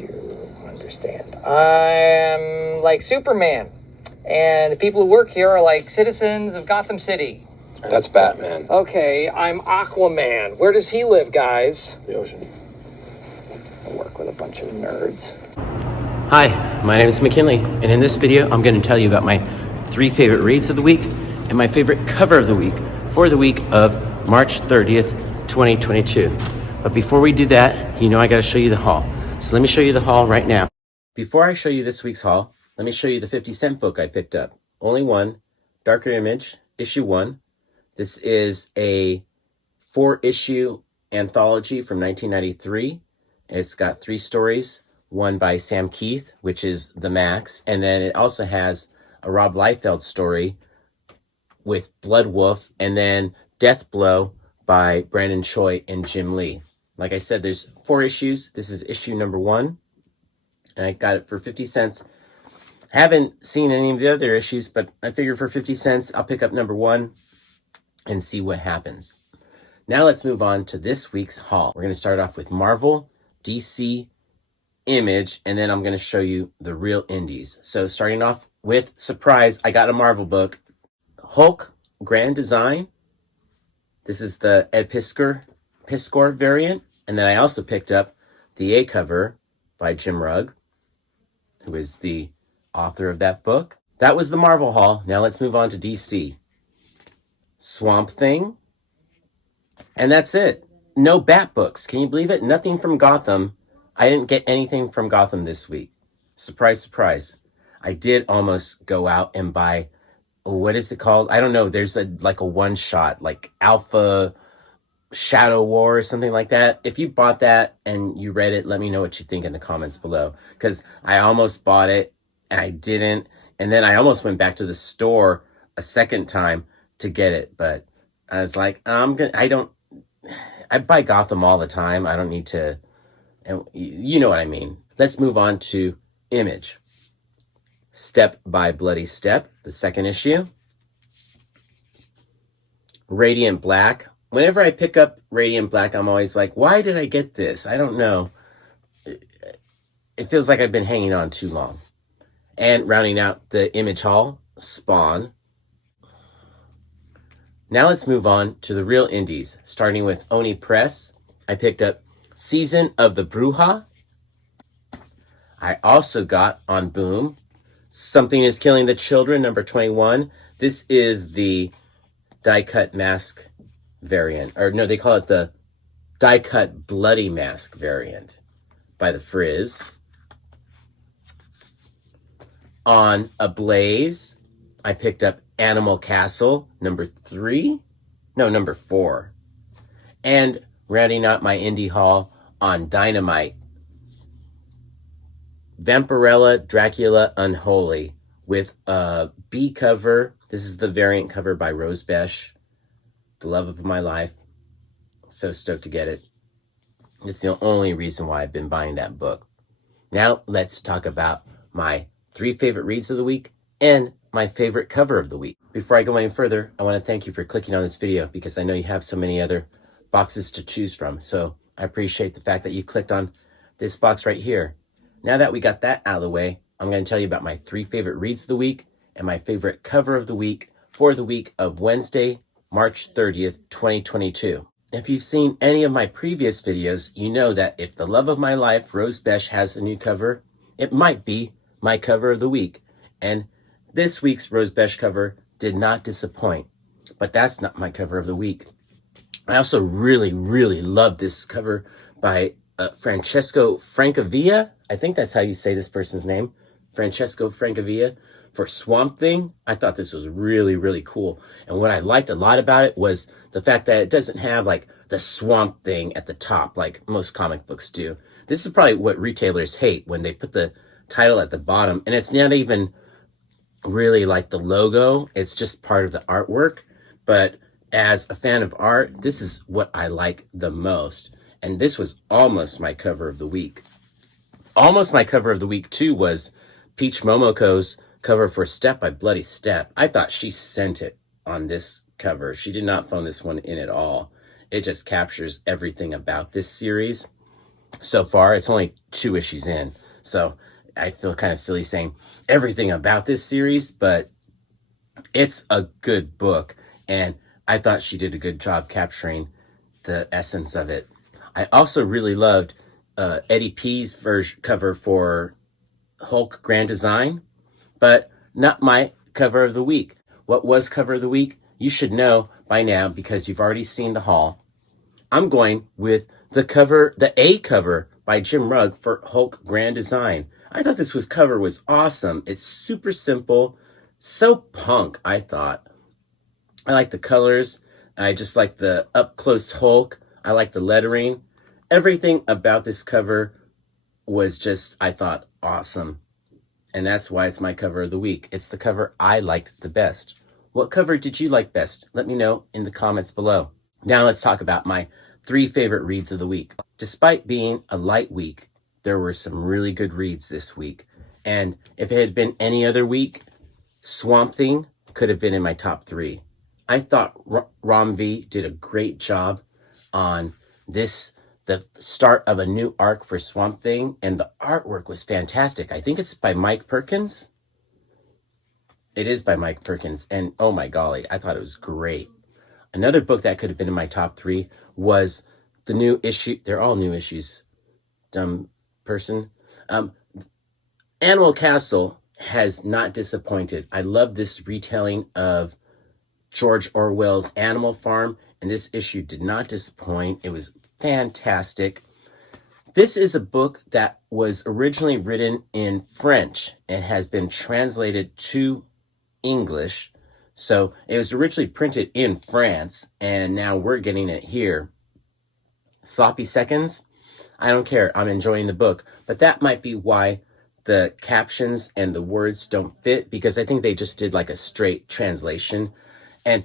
you understand. I'm like Superman, and the people who work here are like citizens of Gotham City. That's Batman. Okay, I'm Aquaman. Where does he live, guys? The ocean. I work with a bunch of nerds. Hi, my name is McKinley, and in this video, I'm going to tell you about my 3 favorite reads of the week and my favorite cover of the week for the week of March 30th, 2022. But before we do that, you know I got to show you the haul. So let me show you the haul right now. Before I show you this week's haul, let me show you the 50-cent book I picked up. Only one, Darker Image, issue 1. This is a 4-issue anthology from 1993. It's got 3 stories, one by Sam Keith, which is The Max, and then it also has a Rob Liefeld story with Blood Wolf, and then Death Blow by Brandon Choi and Jim Lee. Like I said, there's 4 issues. This is issue number 1, and I got it for 50 cents. Haven't seen any of the other issues, but I figured for 50 cents, I'll pick up number 1 and see what happens. Now let's move on to this week's haul. We're going to start off with Marvel, DC, Image, and then I'm going to show you the real indies. So starting off with, surprise, I got a Marvel book. Hulk Grand Design. This is the Ed Piskor variant. And then I also picked up the A cover by Jim Rugg, who is the author of that book. That was the Marvel haul. Now let's move on to DC. Swamp Thing. And that's it. No Bat books. Can you believe it? Nothing from Gotham. I didn't get anything from Gotham this week. Surprise, surprise. I did almost go out and buy, what is it called? I don't know. There's a one-shot, like Alpha Shadow War or something like that. If you bought that and you read it, let me know what you think in the comments below. Because I almost bought it and I didn't. And then I almost went back to the store a second time to get it, but I was like, I buy Gotham all the time. I don't need to, and you know what I mean. Let's move on to Image. Step by Bloody Step, the 2nd issue. Radiant Black. Whenever I pick up Radiant Black, I'm always like, why did I get this? I don't know. It feels like I've been hanging on too long. And rounding out the Image haul, Spawn. Now let's move on to the real indies, starting with Oni Press. I picked up Season of the Bruja. I also got on Boom, Something is Killing the Children, number 21. This is the die-cut mask variant. Or no, they call it the die-cut bloody mask variant by the Frizz. On Ablaze, I picked up Animal Castle, number 4. And rounding out my indie haul on Dynamite, Vampirella Dracula Unholy with a B cover. This is the variant cover by Rose Besch, the love of my life. So stoked to get it. It's the only reason why I've been buying that book. Now let's talk about my 3 favorite reads of the week and my favorite cover of the week. Before I go any further, I want to thank you for clicking on this video because I know you have so many other boxes to choose from. So I appreciate the fact that you clicked on this box right here. Now that we got that out of the way, I'm going to tell you about my 3 favorite reads of the week and my favorite cover of the week for the week of Wednesday, March 30th, 2022. If you've seen any of my previous videos, you know that if the love of my life, Rose Besch, has a new cover, it might be my cover of the week. And this week's Rose Besch cover did not disappoint, but that's not my cover of the week. I also really, really love this cover by Francesco Francavilla. I think that's how you say this person's name. Francesco Francavilla for Swamp Thing. I thought this was really, really cool. And what I liked a lot about it was the fact that it doesn't have like the Swamp Thing at the top like most comic books do. This is probably what retailers hate when they put the title at the bottom and it's not even really like the logo. It's just part of the artwork. But as a fan of art, this is what I like the most. And this was almost my cover of the week. Almost my cover of the week too was Peach Momoko's cover for Step by Bloody Step. I thought she sent it on this cover. She did not phone this one in at all. It just captures everything about this series. so far. It's only 2 issues in, so I feel kind of silly saying everything about this series, but it's a good book, and I thought she did a good job capturing the essence of it. I also really loved Eddie P's cover for Hulk Grand Design, but not my cover of the week. What was cover of the week? You should know by now because you've already seen the haul. I'm going with the A cover by Jim Rugg for Hulk Grand Design. I thought this cover was awesome. It's super simple, so punk, I thought. I like the colors. I just like the up-close Hulk. I like the lettering. Everything about this cover was just, I thought, awesome. And that's why it's my cover of the week. It's the cover I liked the best. What cover did you like best? Let me know in the comments below. Now let's talk about my 3 favorite reads of the week. Despite being a light week, there were some really good reads this week. And if it had been any other week, Swamp Thing could have been in my top 3. I thought Ram V did a great job on this, the start of a new arc for Swamp Thing, and the artwork was fantastic. I think it's by Mike Perkins. It is by Mike Perkins, and oh my golly, I thought it was great. Another book that could have been in my top 3 was the new issue. They're all new issues, dumb person. Animal Castle has not disappointed. I love this retelling of George Orwell's Animal Farm, and this issue did not disappoint. It was fantastic. This is a book that was originally written in French and has been translated to English. So it was originally printed in France, and now we're getting it here. Sloppy Seconds, I don't care. I'm enjoying the book, but that might be why the captions and the words don't fit, because I think they just did like a straight translation. And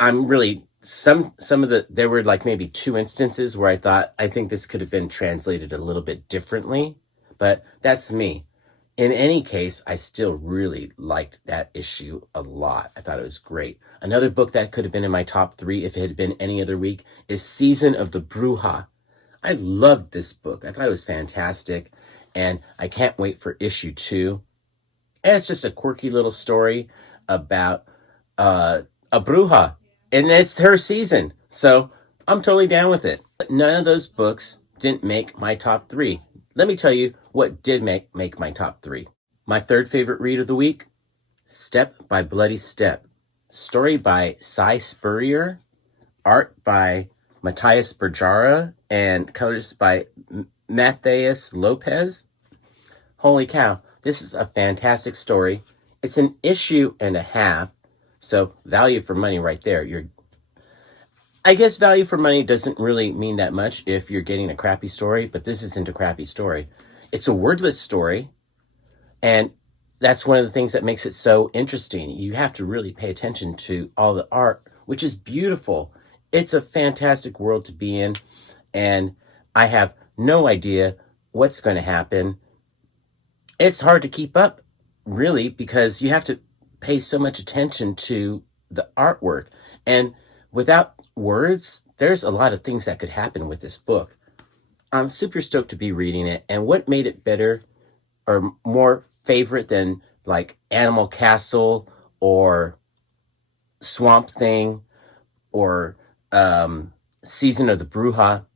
I'm really, some of there were like maybe 2 instances where I think this could have been translated a little bit differently, but that's me. In any case, I still really liked that issue a lot. I thought it was great. Another book that could have been in my top 3 if it had been any other week is Season of the Bruja. I loved this book. I thought it was fantastic, and I can't wait for issue 2. And it's just a quirky little story about a Bruja, and it's her season. So I'm totally down with it. But none of those books didn't make my top 3. Let me tell you what did make my top 3. My 3rd favorite read of the week, Step by Bloody Step. Story by Cy Spurrier, art by Matthias Bergara, and colors by Matthias Lopez. Holy cow, this is a fantastic story. It's an issue and a half, so value for money right there. I guess value for money doesn't really mean that much if you're getting a crappy story, but this isn't a crappy story. It's a wordless story, and that's one of the things that makes it so interesting. You have to really pay attention to all the art, which is beautiful. It's a fantastic world to be in, and I have no idea what's going to happen. It's hard to keep up, really, because you have to pay so much attention to the artwork. And without words, there's a lot of things that could happen with this book. I'm super stoked to be reading it, and what made it better or more favorite than like Animal Castle or Swamp Thing or Season of the Bruja,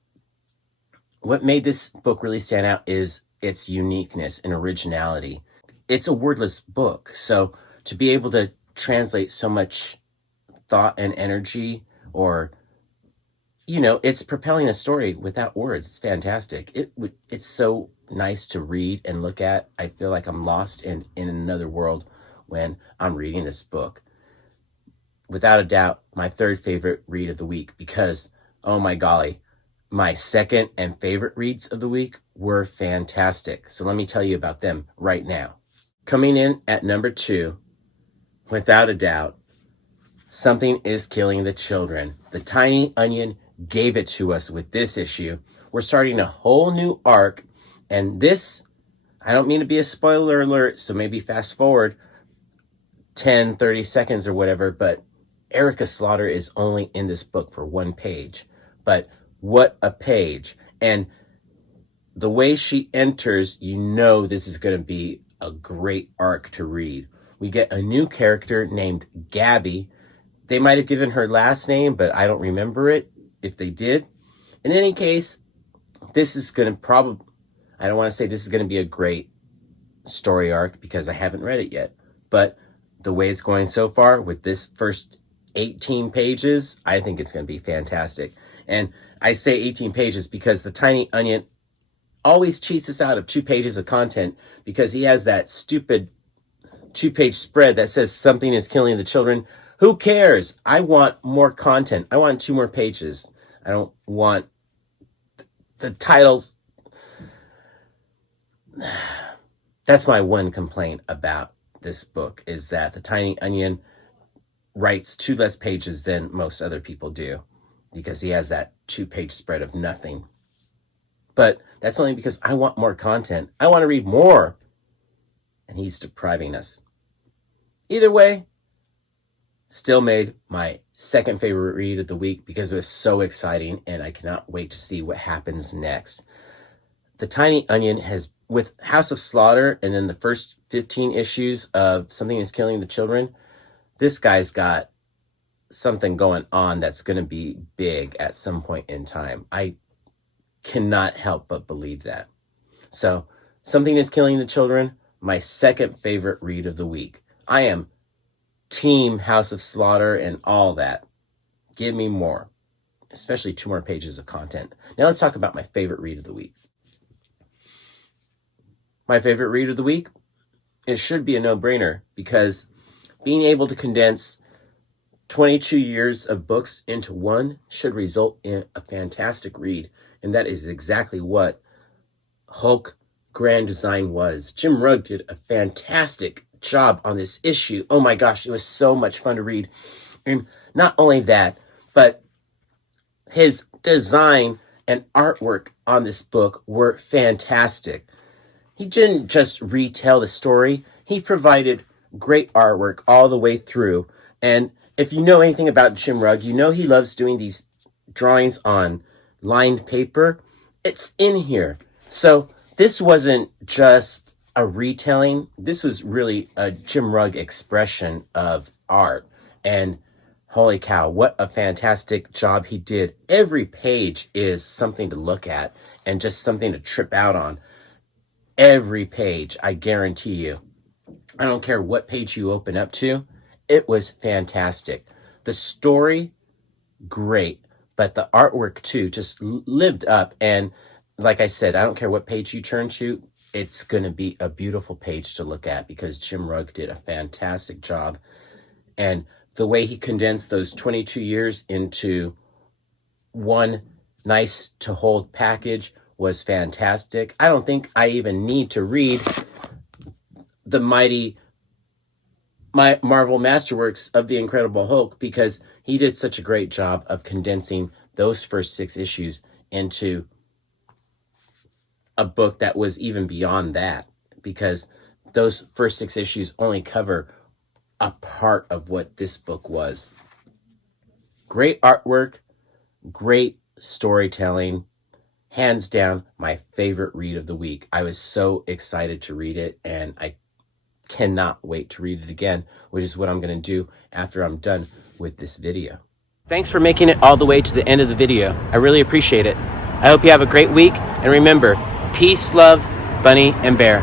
what made this book really stand out is its uniqueness and originality. It's a wordless book, so to be able to translate so much thought and energy, or it's propelling a story without words. It's fantastic. It's so nice to read and look at. I feel like I'm lost in another world when I'm reading this book. Without a doubt, my 3rd favorite read of the week, because, oh my golly, my 2nd and favorite reads of the week were fantastic. So let me tell you about them right now. Coming in at number 2, without a doubt, Something is Killing the Children. The Tiny Onion gave it to us with this issue. We're starting a whole new arc, and this, I don't mean to be a spoiler alert, so maybe fast forward 10, 30 seconds or whatever, but Erica Slaughter is only in this book for 1 page. But what a page. And the way she enters, you know this is going to be a great arc to read. We get a new character named Gabby. They might have given her last name, but I don't remember it if they did. In any case, this is going to I don't want to say this is going to be a great story arc because I haven't read it yet. But the way it's going so far with this first 18 pages, I think it's going to be fantastic. And I say 18 pages because the Tiny Onion always cheats us out of 2 pages of content because he has that stupid 2-page spread that says something is killing the children. Who cares? I want more content. I want 2 more pages. I don't want the titles. That's my one complaint about this book, is that the Tiny Onion writes 2 less pages than most other people do because he has that 2-page spread of nothing. But that's only because I want more content. I want to read more. And he's depriving us. Either way, still made my second favorite read of the week because it was so exciting and I cannot wait to see what happens next. The Tiny Onion has, with House of Slaughter and then the first 15 issues of Something is Killing the Children, this guy's got something going on that's going to be big at some point in time. I cannot help but believe that. So, Something is Killing the Children, my second favorite read of the week. I am team House of Slaughter and all that. Give me more, especially 2 more pages of content. Now let's talk about my favorite read of the week. My favorite read of the week, it should be a no-brainer because being able to condense 22 years of books into one should result in a fantastic read. And that is exactly what Hulk Grand Design was. Jim Rugg did a fantastic job on this issue. Oh my gosh, it was so much fun to read. And not only that, but his design and artwork on this book were fantastic. He didn't just retell the story. He provided great artwork all the way through. And if you know anything about Jim Rugg, you know he loves doing these drawings on lined paper. It's in here. So this wasn't just a retelling. This was really a Jim Rugg expression of art. And holy cow, what a fantastic job he did. Every page is something to look at and just something to trip out on. Every page, I guarantee you. I don't care what page you open up to. It was fantastic. The story, great. But the artwork, too, just lived up. And like I said, I don't care what page you turn to. It's going to be a beautiful page to look at because Jim Rugg did a fantastic job. And the way he condensed those 22 years into one nice to hold package was fantastic. I don't think I even need to read the mighty Marvel Masterworks of the Incredible Hulk because he did such a great job of condensing those first 6 issues into a book that was even beyond that, because those first 6 issues only cover a part of what this book was. Great artwork, great storytelling, hands down my favorite read of the week. I was so excited to read it, and I cannot wait to read it again, which is what I'm going to do after I'm done with this video. Thanks for making it all the way to the end of the video. I really appreciate it. I hope you have a great week, and remember, peace, love, Bunny, and Bear.